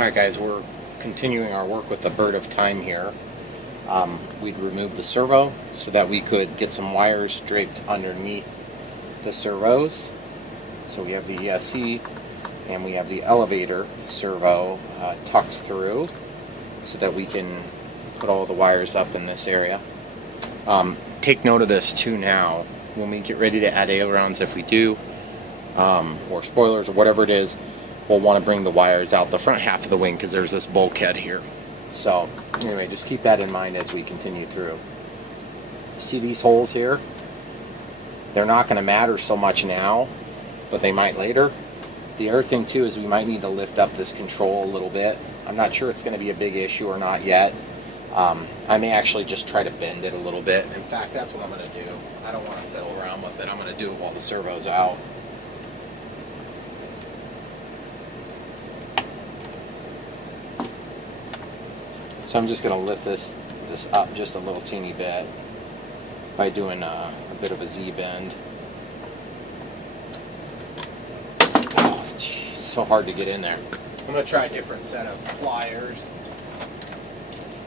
Alright guys, we're continuing our work with the bird of time here. We'd remove the servo so that we could get some wires draped underneath the servos. So we have the ESC and we have the elevator servo tucked through so that we can put all the wires up in this area. Take note of this too now. When we get ready to add ailerons, if we do, or spoilers or whatever it is, we'll want to bring the wires out the front half of the wing because there's this bulkhead here. So anyway, just keep that in mind as we continue through. See these holes here? They're not going to matter so much now, but they might later. The other thing too is we might need to lift up this control a little bit. I'm not sure it's going to be a big issue or not yet. I may actually just try to bend it a little bit. In fact, that's what I'm going to do. I don't want to fiddle around with it. I'm going to do it while the servo's out. So I'm just going to lift this up just a little teeny bit by doing a bit of a Z-bend. Oh, geez, so hard to get in there. I'm going to try a different set of pliers.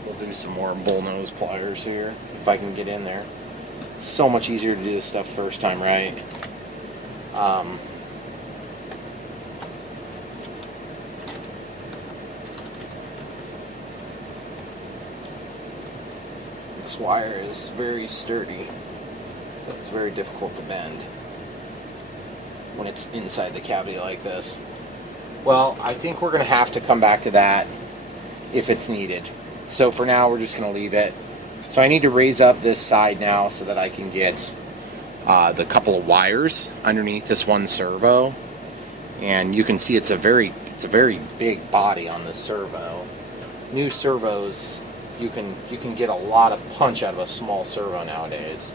We'll do some more bullnose pliers here, if I can get in there. It's so much easier to do this stuff first time, right? This wire is very sturdy, so it's very difficult to bend when it's inside the cavity like this. Well, I think we're going to have to come back to that if it's needed. So for now, we're just going to leave it. So I need to raise up this side now so that I can get the couple of wires underneath this one servo. And you can see it's a very big body on the servo. New servos, you can get a lot of punch out of a small servo nowadays.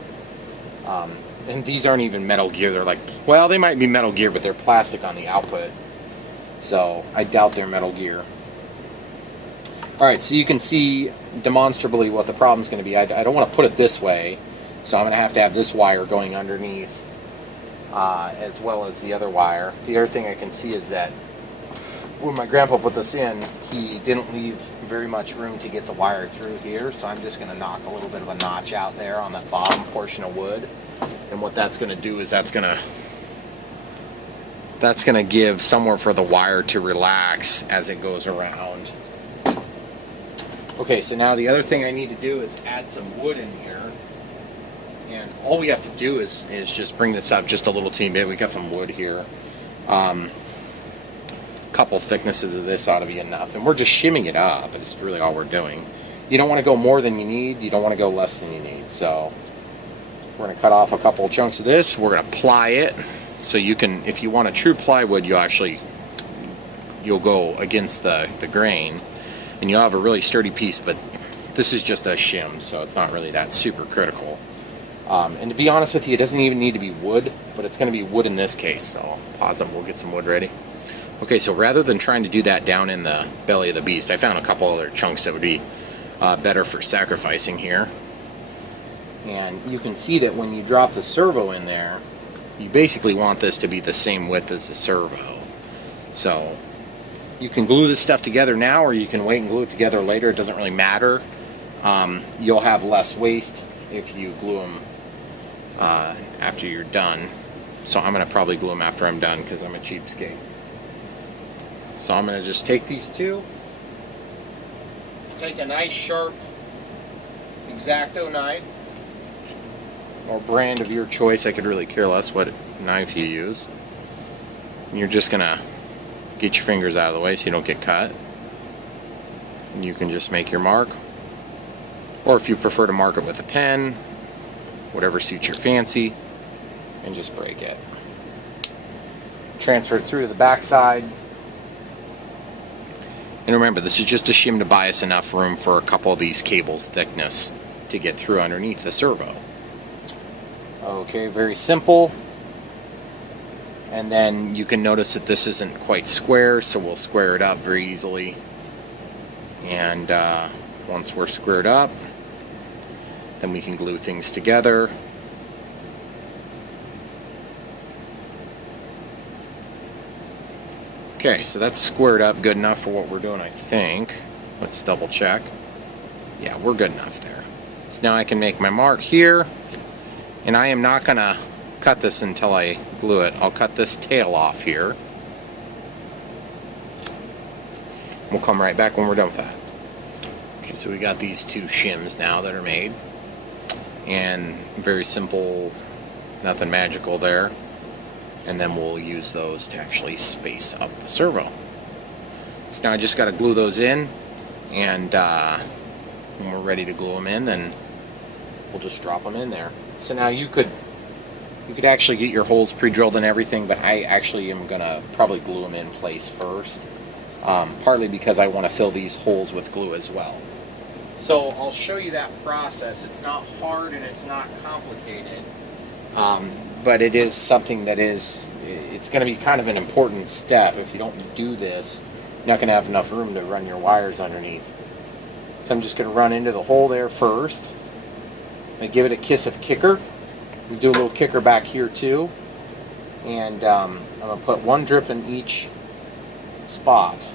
And these aren't even Metal Gear. They're like, well, they might be Metal Gear, but they're plastic on the output. So I doubt they're Metal Gear. Alright, so you can see demonstrably what the problem's going to be. I don't want to put it this way, so I'm going to have this wire going underneath as well as the other wire. The other thing I can see is that when my grandpa put this in, he didn't leave very much room to get the wire through here, so I'm just going to knock a little bit of a notch out there on that bottom portion of wood. And what that's going to do is that's going to give somewhere for the wire to relax as it goes around. Okay, so now the other thing I need to do is add some wood in here. And all we have to do is just bring this up just a little teeny bit. We got some wood here. Couple thicknesses of this ought to be enough. And we're just shimming it up. It's really all we're doing. You don't want to go more than you need. You don't want to go less than you need. So we're going to cut off a couple chunks of this. We're going to ply it. So you can, if you want a true plywood, you'll go against the grain. And you'll have a really sturdy piece, but this is just a shim, so it's not really that super critical. And to be honest with you, it doesn't even need to be wood, but it's going to be wood in this case, so I'll pause it, we'll get some wood ready. Okay, so rather than trying to do that down in the belly of the beast, I found a couple other chunks that would be better for sacrificing here. And you can see that when you drop the servo in there, you basically want this to be the same width as the servo. So you can glue this stuff together now, or you can wait and glue it together later. It doesn't really matter. You'll have less waste if you glue them after you're done. So I'm going to probably glue them after I'm done because I'm a cheapskate. So I'm going to just take these two, take a nice sharp X-Acto knife, or brand of your choice. I could really care less what knife you use. And you're just going to get your fingers out of the way so you don't get cut. And you can just make your mark. Or if you prefer to mark it with a pen, whatever suits your fancy, and just break it. Transfer it through to the back side. And remember, this is just a shim to buy us enough room for a couple of these cables' thickness to get through underneath the servo. Okay, very simple. And then you can notice that this isn't quite square, so we'll square it up very easily. And once we're squared up, then we can glue things together. Okay, so that's squared up good enough for what we're doing, I think. Let's double check. Yeah, we're good enough there. So now I can make my mark here, and I am not gonna cut this until I glue it. I'll cut this tail off here. We'll come right back when we're done with that. Okay, so we got these two shims now that are made, and very simple, nothing magical there. And then we'll use those to actually space up the servo. So now I just got to glue those in, and when we're ready to glue them in, then we'll just drop them in there. So now you could actually get your holes pre-drilled and everything, but I actually am gonna probably glue them in place first, partly because I want to fill these holes with glue as well. So I'll show you that process. It's not hard and it's not complicated. But it is something that it's going to be kind of an important step. If you don't do this, you're not going to have enough room to run your wires underneath. So I'm just going to run into the hole there first. I'm going to give it a kiss of kicker. We do a little kicker back here too. And I'm going to put one drip in each spot.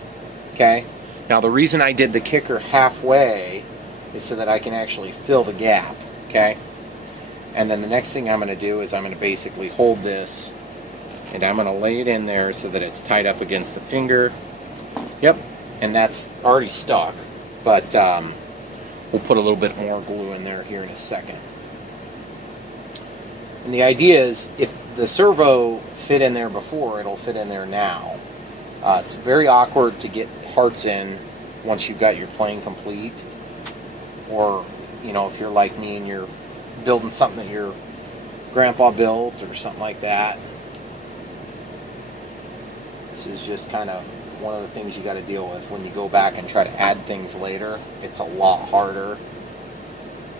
Okay? Now the reason I did the kicker halfway is so that I can actually fill the gap. Okay? And then the next thing I'm going to do is I'm going to basically hold this, and I'm going to lay it in there so that it's tied up against the finger. Yep, and that's already stuck, but we'll put a little bit more glue in there here in a second. And the idea is, if the servo fit in there before, it'll fit in there now. It's very awkward to get parts in once you've got your plane complete, or if you're like me and you're building something that your grandpa built or something like that. This is just kind of one of the things you got to deal with when you go back and try to add things later. It's a lot harder.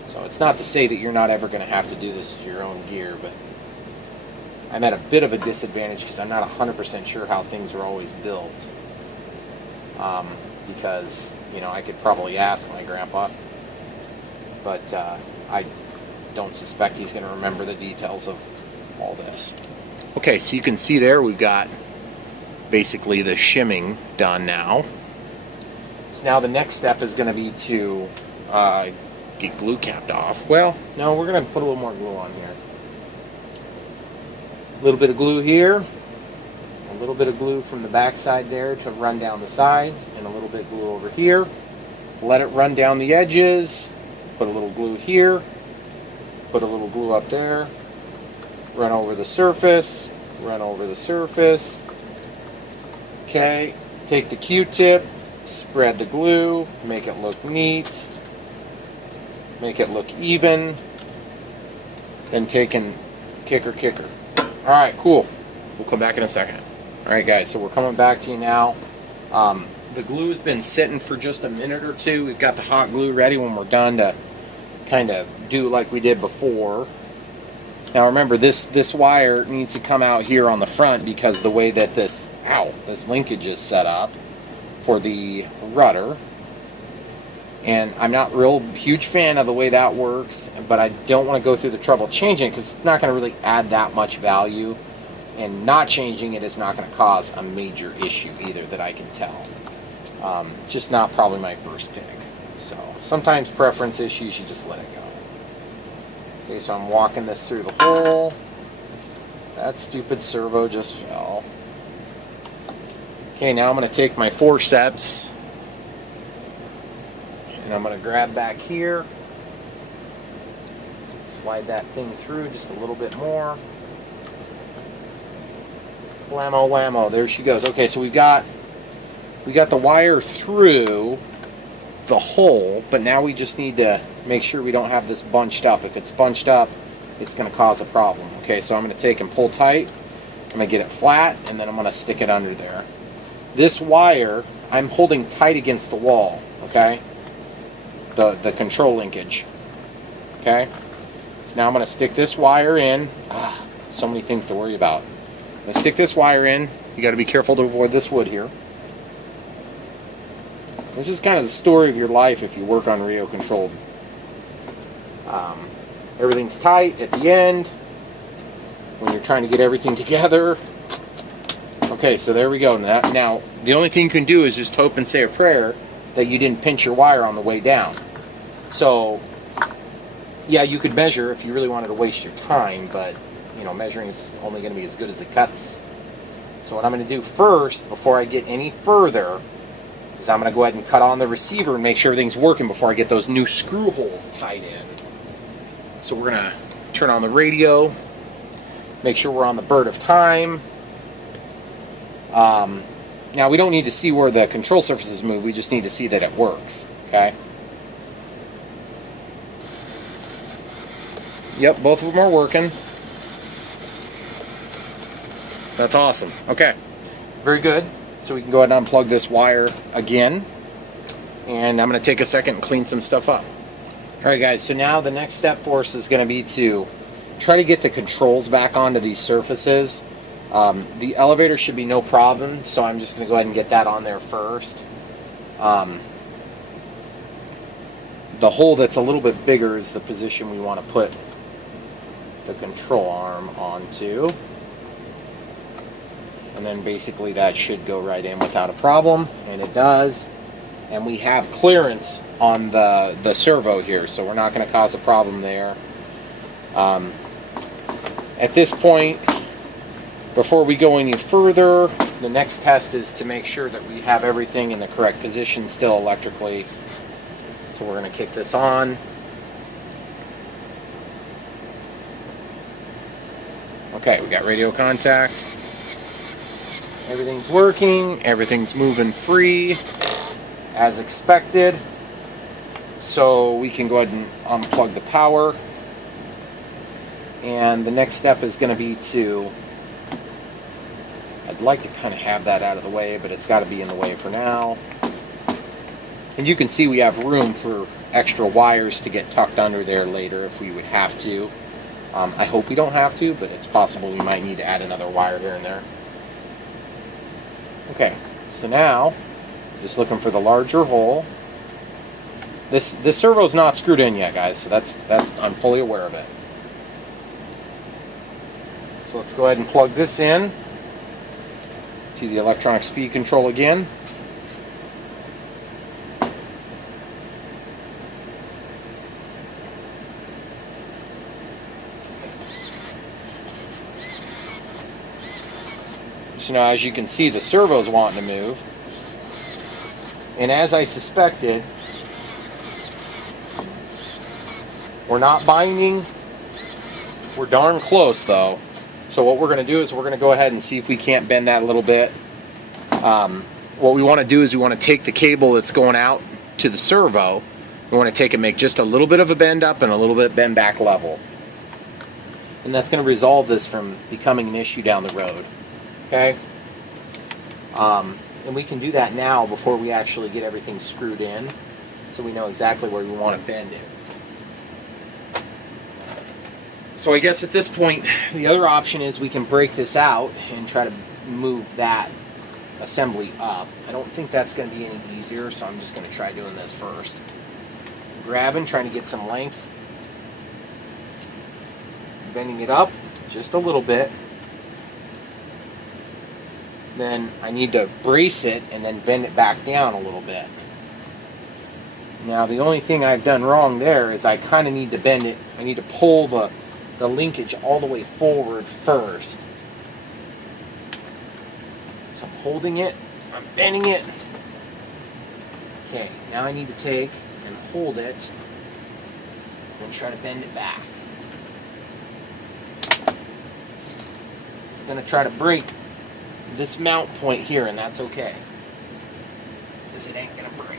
So it's not to say that you're not ever going to have to do this with your own gear, but I'm at a bit of a disadvantage because I'm not 100% sure how things are always built. Because I could probably ask my grandpa, but I don't suspect he's going to remember the details of all this. Okay, so you can see there we've got basically the shimming done now. So now the next step is going to be to get glue capped off. Well, no, we're going to put a little more glue on here. A little bit of glue here, a little bit of glue from the back side there to run down the sides, and a little bit of glue over here. Let it run down the edges, put a little glue here, put a little glue up there, run over the surface, run over the surface. Okay, take the Q-tip, spread the glue, make it look neat, make it look even, then take and kicker. Alright, cool. We'll come back in a second. Alright guys, so we're coming back to you now. The glue has been sitting for just a minute or two. We've got the hot glue ready when we're done to kind of do like we did before. Now remember, this wire needs to come out here on the front because the way that this linkage is set up for the rudder. And I'm not real huge fan of the way that works, but I don't want to go through the trouble changing it because it's not going to really add that much value, and not changing it is not going to cause a major issue either that I can tell. Just not probably my first pick. So sometimes preference issues, you just let it go. Okay, so I'm walking this through the hole. That stupid servo just fell. Okay, now I'm going to take my forceps and I'm going to grab back here, slide that thing through just a little bit more. Blammo whammo, there she goes. Okay, so we got the wire through the hole, but now we just need to make sure we don't have this bunched up. If it's bunched up, it's going to cause a problem. Okay, so I'm going to take and pull tight. I'm going to get it flat, and then I'm going to stick it under there. This wire, I'm holding tight against the wall, okay? The control linkage. Okay? So now I'm going to stick this wire in. So many things to worry about. I'm going to stick this wire in. You got to be careful to avoid this wood here. This is kind of the story of your life if you work on Rio controlled. Everything's tight at the end when you're trying to get everything together. Okay, Okay, so there we go. Now, the only thing you can do is just hope and say a prayer that you didn't pinch your wire on the way down. So, yeah, you could measure if you really wanted to waste your time, but, you know, measuring is only going to be as good as it cuts. So what I'm going to do first, before I get any further, is I'm going to go ahead and cut on the receiver and make sure everything's working before I get those new screw holes tied in. So we're going to turn on the radio, make sure we're on the bird of time. Now, we don't need to see where the control surfaces move, we just need to see that it works, okay? Yep, both of them are working. That's awesome. Okay, very good. So we can go ahead and unplug this wire again. And I'm going to take a second and clean some stuff up. Alright guys, so now the next step for us is going to be to try to get the controls back onto these surfaces. The elevator should be no problem, so I'm just going to go ahead and get that on there first. The hole that's a little bit bigger is the position we want to put the control arm onto. And then basically that should go right in without a problem, and it does. And we have clearance on the servo here, so we're not going to cause a problem there. At this point, before we go any further, the next test is to make sure that we have everything in the correct position still electrically. So we're going to kick this on. Okay, we got radio contact. Everything's working, everything's moving free as expected. So we can go ahead and unplug the power. And the next step is going to be to, I'd like to kind of have that out of the way, but it's got to be in the way for now. And you can see we have room for extra wires to get tucked under there later if we would have to. I hope we don't have to, but it's possible we might need to add another wire here and there. Okay, so now, just looking for the larger hole. This servo's not screwed in yet, guys, so that's I'm fully aware of it. So let's go ahead and plug this in to the electronic speed control again. So now, as you can see, the servo's wanting to move. And as I suspected, we're not binding. We're darn close, though. So what we're going to do is we're going to go ahead and see if we can't bend that a little bit. What we want to do is we want to take the cable that's going out to the servo. We want to take and make just a little bit of a bend up and a little bit bend back level. And that's going to resolve this from becoming an issue down the road. Okay? And we can do that now before we actually get everything screwed in, so we know exactly where we want to bend it. So I guess at this point, the other option is we can break this out and try to move that assembly up. I don't think that's going to be any easier, so I'm just going to try doing this first. Grabbing, trying to get some length. Bending it up just a little bit. Then I need to brace it and then bend it back down a little bit. Now the only thing I've done wrong there is I kind of need to bend it. I need to pull the linkage all the way forward first. So I'm holding it, I'm bending it. Okay, now I need to take and hold it and try to bend it back. It's going to try to break this mount point here, and that's okay, because it ain't gonna break.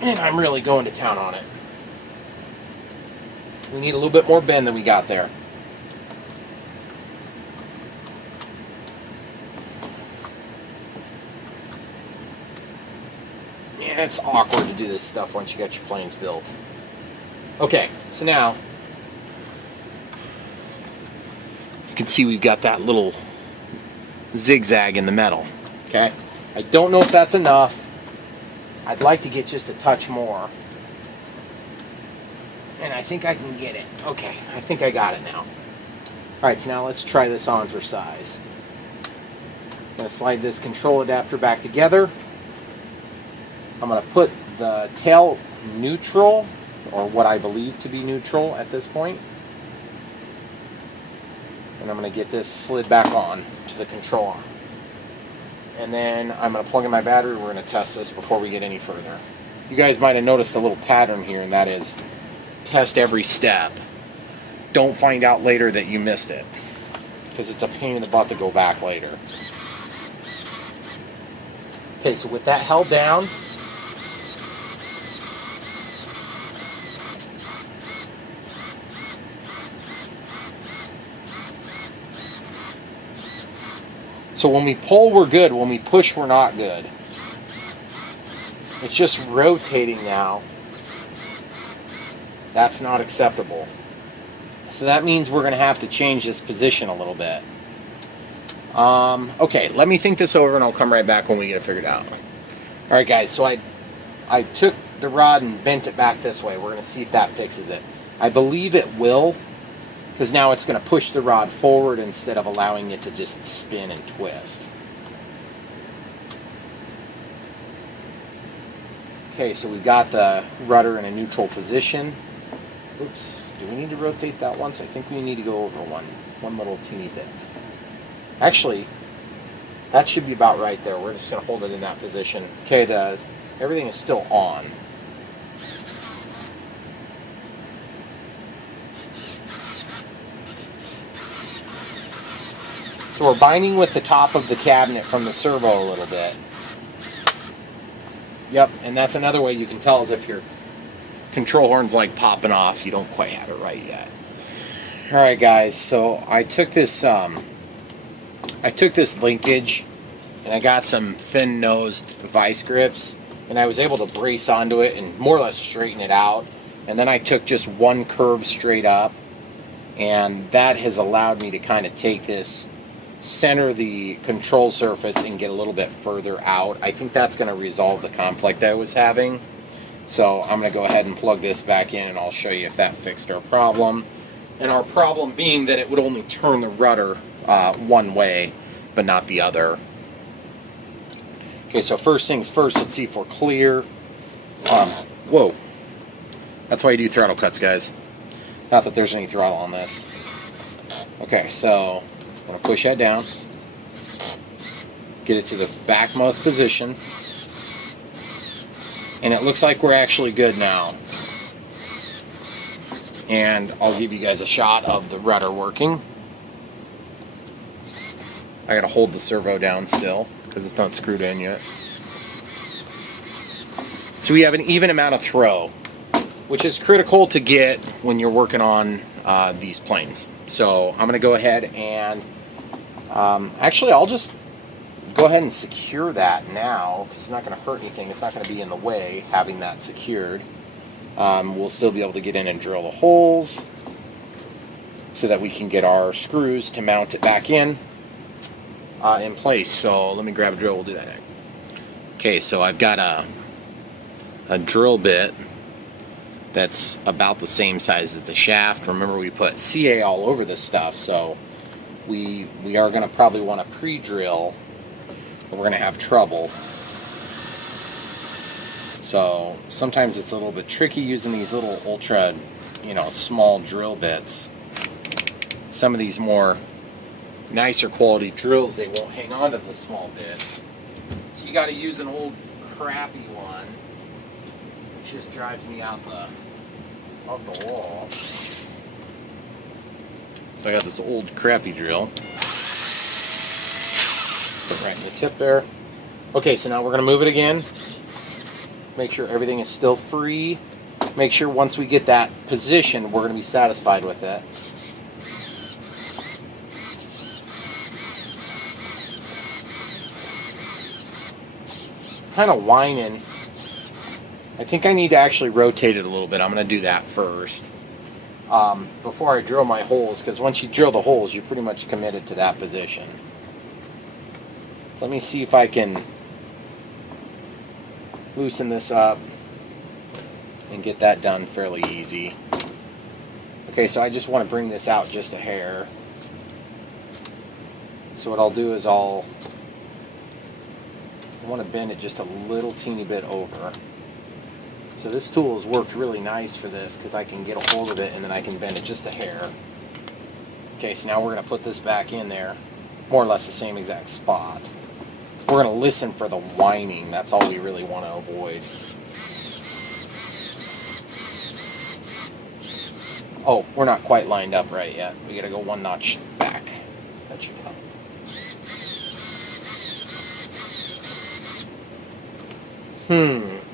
And I'm really going to town on it. We need a little bit more bend than we got there. Yeah, it's awkward to do this stuff once you got your planes built. Okay, so now you can see we've got that little zigzag in the metal. Okay, I don't know if that's enough. I'd like to get just a touch more, and I think I can get it. Okay, I think I got it now. Alright, so now let's try this on for size. going to slide this control adapter back together. I'm going to put the tail neutral, or what I believe to be neutral at this point. And I'm going to get this slid back on to the control arm. And then I'm going to plug in my battery. We're going to test this before we get any further. You guys might have noticed a little pattern here, and that is test every step. Don't find out later that you missed it, because it's a pain in the butt to go back later. Okay, so with that held down, so when we pull, we're good. When we push, we're not good. It's just rotating now. That's not acceptable. So that means we're going to have to change this position a little bit. Okay, let me think this over and I'll come right back when we get it figured out. Alright guys, so I took the rod and bent it back this way. We're going to see if that fixes it. I believe it will, because now it's going to push the rod forward instead of allowing it to just spin and twist. Okay, so we've got the rudder in a neutral position. Oops, do we need to rotate that once? I think we need to go over one little teeny bit. Actually, that should be about right there. We're just going to hold it in that position. Okay, everything is still on. So we're binding with the top of the cabinet from the servo a little bit. Yep, and that's another way you can tell is if your control horn's like popping off, you don't quite have it right yet. Alright guys, so I took this linkage and I got some thin-nosed vice grips, and I was able to brace onto it and more or less straighten it out. And then I took just one curve straight up, and that has allowed me to kind of take this, center the control surface and get a little bit further out. I think that's going to resolve the conflict I was having. So I'm going to go ahead and plug this back in and I'll show you if that fixed our problem. And our problem being that it would only turn the rudder one way, but not the other. Okay, so first things first, let's see if we're clear. Whoa. That's why you do throttle cuts, guys. Not that there's any throttle on this. Okay, so I'm going to push that down. Get it to the backmost position. And it looks like we're actually good now. And I'll give you guys a shot of the rudder working. I gotta hold the servo down still because it's not screwed in yet. So we have an even amount of throw, which is critical to get when you're working on these planes. So I'm gonna go ahead and actually I'll just go ahead and secure that now, because it's not going to hurt anything. It's not going to be in the way having that secured. We'll still be able to get in and drill the holes so that we can get our screws to mount it back in place. So let me grab a drill. We'll do that next. Okay, so I've got a drill bit that's about the same size as the shaft. Remember, we put CA all over this stuff, so we are going to probably want to pre-drill. We're going to have trouble. So sometimes it's a little bit tricky using these little ultra, small drill bits. Some of these more nicer quality drills, they won't hang on to the small bits. So you got to use an old crappy one, which just drives me out of the wall. So I got this old crappy drill. Put right in the tip there. Okay, so now we're going to move it again. Make sure everything is still free. Make sure once we get that position, we're going to be satisfied with it. It's kind of whining. I think I need to actually rotate it a little bit. I'm going to do that first before I drill my holes, because once you drill the holes, you're pretty much committed to that position. So let me see if I can loosen this up and get that done fairly easy. Okay, so I just want to bring this out just a hair. So what I'll do is I'll want to bend it just a little teeny bit over. So this tool has worked really nice for this because I can get a hold of it and then I can bend it just a hair. Okay, so now we're going to put this back in there, more or less the same exact spot. We're going to listen for the whining. That's all we really want to avoid. Oh, we're not quite lined up right yet. We got to go one notch back. That should help.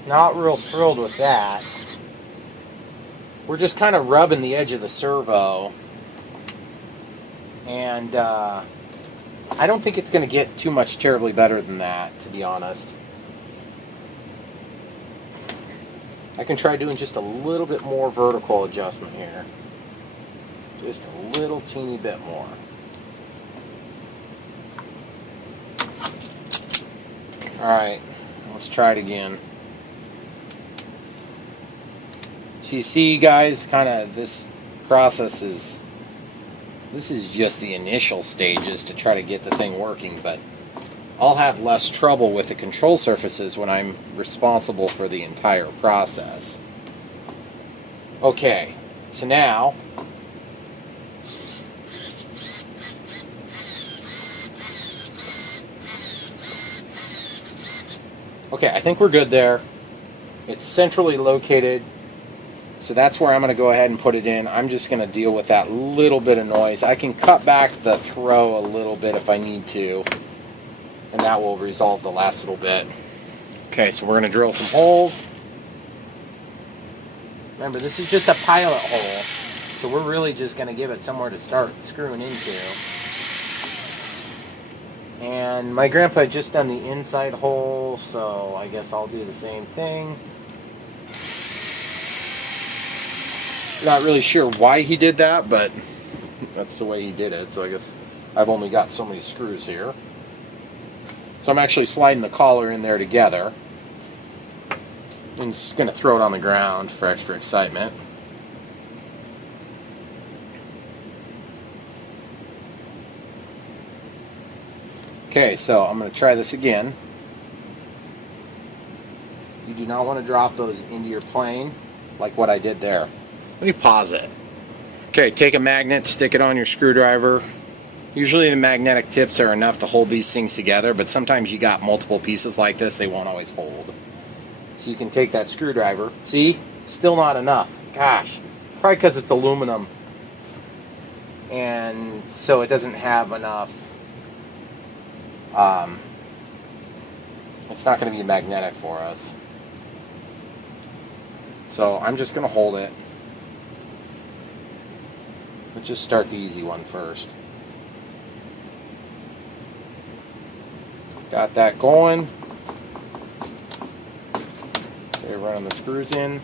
Not real thrilled with that. We're just kind of rubbing the edge of the servo. And I don't think it's going to get too much terribly better than that, to be honest. I can try doing just a little bit more vertical adjustment here. Just a little teeny bit more. Alright, let's try it again. So you see, guys, kind of this process is, this is just the initial stages to try to get the thing working, but I'll have less trouble with the control surfaces when I'm responsible for the entire process. Okay, so now okay, I think we're good there. It's centrally located, so that's where I'm going to go ahead and put it in. I'm just going to deal with that little bit of noise. I can cut back the throw a little bit if I need to, and that will resolve the last little bit. Okay, so we're going to drill some holes. Remember, this is just a pilot hole, so we're really just going to give it somewhere to start screwing into. And my grandpa had just done the inside hole, so I guess I'll do the same thing. Not really sure why he did that, but that's the way he did it. So I guess I've only got so many screws here. So I'm actually sliding the collar in there together. And just going to throw it on the ground for extra excitement. Okay, so I'm going to try this again. You do not want to drop those into your plane like what I did there. Let me pause it. Okay, take a magnet, stick it on your screwdriver. Usually the magnetic tips are enough to hold these things together, but sometimes you got multiple pieces like this, they won't always hold. So you can take that screwdriver. See? Still not enough. Gosh, probably because it's aluminum. And so it doesn't have enough. It's not going to be magnetic for us. So I'm just going to hold it. Let's just start the easy one first. Got that going. Okay, running the screws in.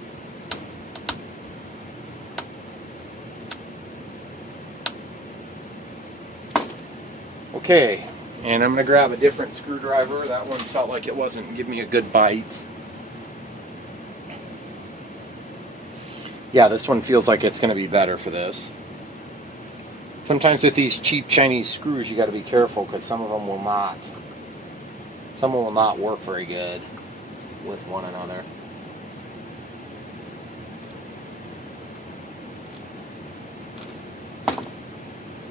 Okay, and I'm going to grab a different screwdriver. That one felt like it wasn't giving me a good bite. Yeah, this one feels like it's going to be better for this. Sometimes with these cheap Chinese screws, you got to be careful because some of them will not. Some will not work very good with one another.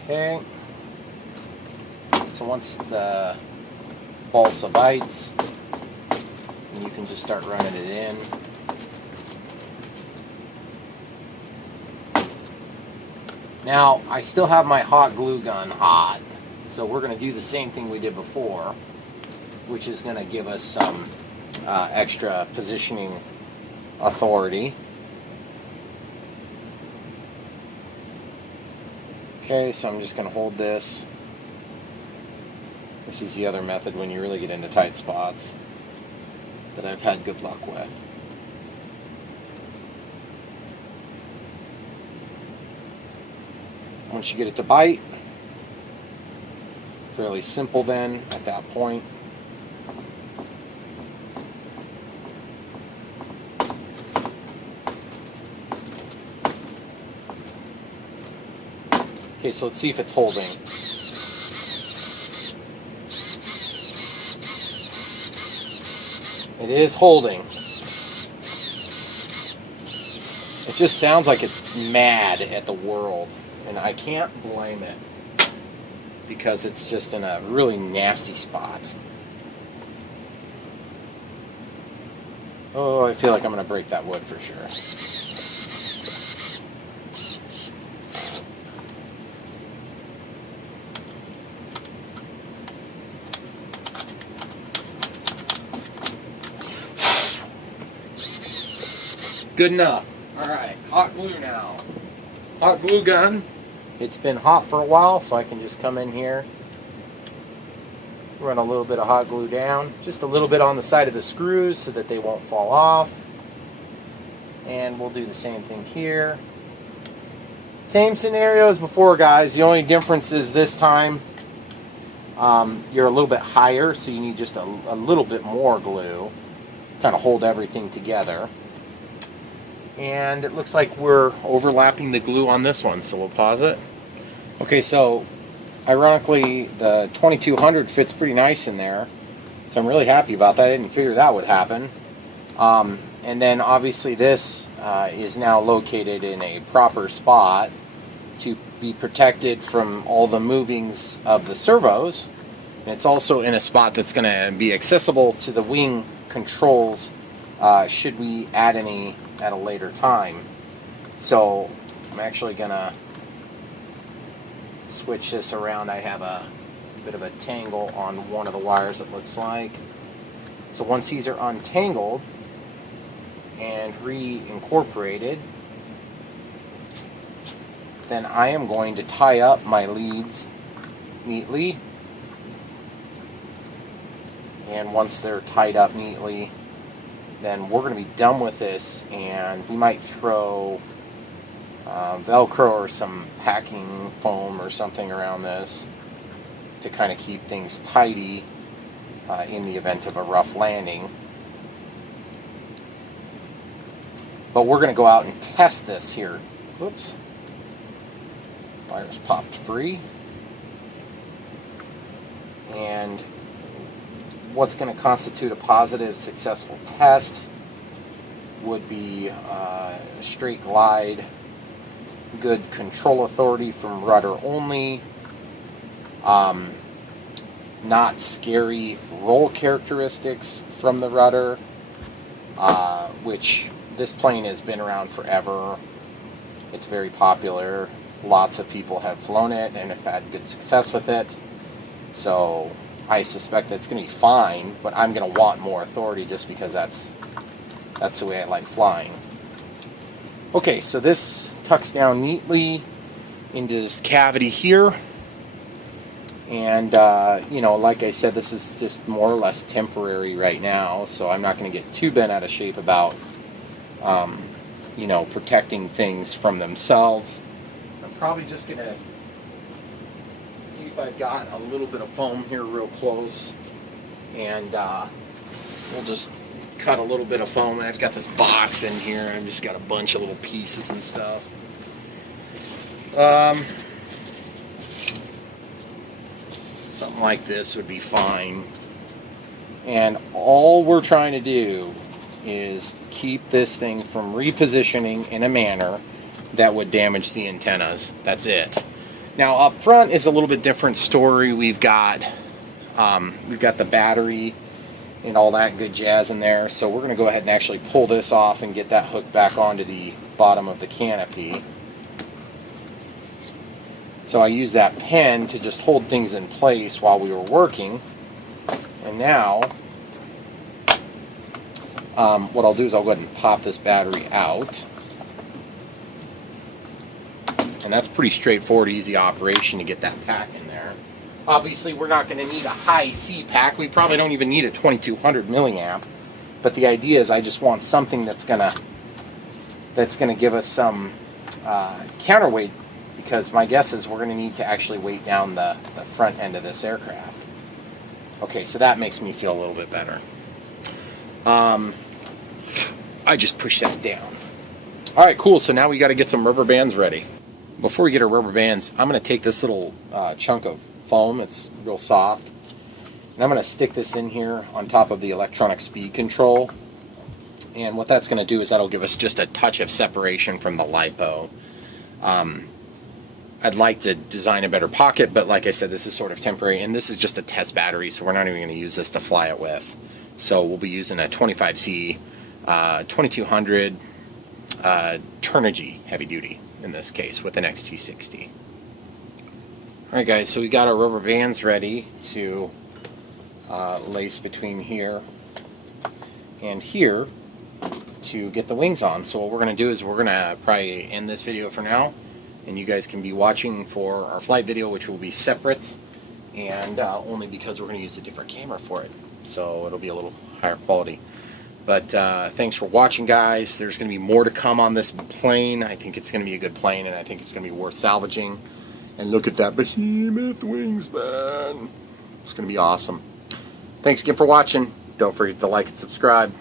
Okay. So once the balsa bites, you can just start running it in. Now, I still have my hot glue gun hot, so we're going to do the same thing we did before, which is going to give us some extra positioning authority. Okay, so I'm just going to hold this. This is the other method when you really get into tight spots that I've had good luck with. Once you get it to bite, fairly simple then at that point. Okay, so let's see if it's holding. It is holding. It just sounds like it's mad at the world, and I can't blame it because it's just in a really nasty spot. Oh, I feel like I'm going to break that wood for sure. Good enough. Alright, hot glue now. Hot glue gun. It's been hot for a while, so I can just come in here, run a little bit of hot glue down, just a little bit on the side of the screws so that they won't fall off. And we'll do the same thing here. Same scenario as before, guys. The only difference is this time you're a little bit higher, so you need just a little bit more glue, kind of hold everything together. And it looks like we're overlapping the glue on this one, so we'll pause it. Okay, so ironically the 2200 fits pretty nice in there, so I'm really happy about that. I didn't figure that would happen. And then obviously this is now located in a proper spot to be protected from all the movings of the servos, and it's also in a spot that's going to be accessible to the wing controls should we add any at a later time. So I'm actually gonna switch this around. I have a bit of a tangle on one of the wires, it looks like. So once these are untangled and reincorporated, then I am going to tie up my leads neatly. And once they're tied up neatly, then we're going to be done with this, and we might throw Velcro or some packing foam or something around this to kind of keep things tidy in the event of a rough landing. But we're going to go out and test this here. Whoops. Wires popped free. And what's going to constitute a positive, successful test would be a straight glide, good control authority from rudder only, not scary roll characteristics from the rudder, which this plane has been around forever. It's very popular. Lots of people have flown it and have had good success with it. So I suspect that's going to be fine, but I'm going to want more authority just because that's the way I like flying. Okay, so this tucks down neatly into this cavity here. And, you know, like I said, this is just more or less temporary right now, so I'm not going to get too bent out of shape about, you know, protecting things from themselves. I'm probably just going to see if I've got a little bit of foam here real close, and we'll just cut a little bit of foam. I've got this box in here. I've just got a bunch of little pieces and stuff. Something like this would be fine. And all we're trying to do is keep this thing from repositioning in a manner that would damage the antennas. That's it. Now up front is a little bit different story. We've got the battery and all that good jazz in there. So we're going to go ahead and actually pull this off and get that hooked back onto the bottom of the canopy. So I use that pen to just hold things in place while we were working. And now, what I'll do is I'll go ahead and pop this battery out. And that's pretty straightforward, easy operation to get that pack in there. Obviously, we're not going to need a high C pack. We probably don't even need a 2200 milliamp. But the idea is I just want something that's going to give us some counterweight, because my guess is we're going to need to actually weight down the front end of this aircraft. Okay, so that makes me feel a little bit better. I just pushed that down. All right, cool. So now we got to get some rubber bands ready. Before we get our rubber bands, I'm going to take this little chunk of foam. It's real soft. And I'm going to stick this in here on top of the electronic speed control. And what that's going to do is that'll give us just a touch of separation from the LiPo. I'd like to design a better pocket, but like I said, this is sort of temporary, and this is just a test battery, so we're not even going to use this to fly it with. So we'll be using a 25C 2200 Turnigy heavy duty in this case with an XT60. Alright guys, so we got our rubber bands ready to lace between here and here to get the wings on. So what we're going to do is we're going to probably end this video for now, and you guys can be watching for our flight video, which will be separate, and only because we're going to use a different camera for it, so it'll be a little higher quality. But thanks for watching, guys. There's going to be more to come on this plane. I think it's going to be a good plane, and I think it's going to be worth salvaging. And look at that behemoth wingspan. It's going to be awesome. Thanks again for watching. Don't forget to like and subscribe.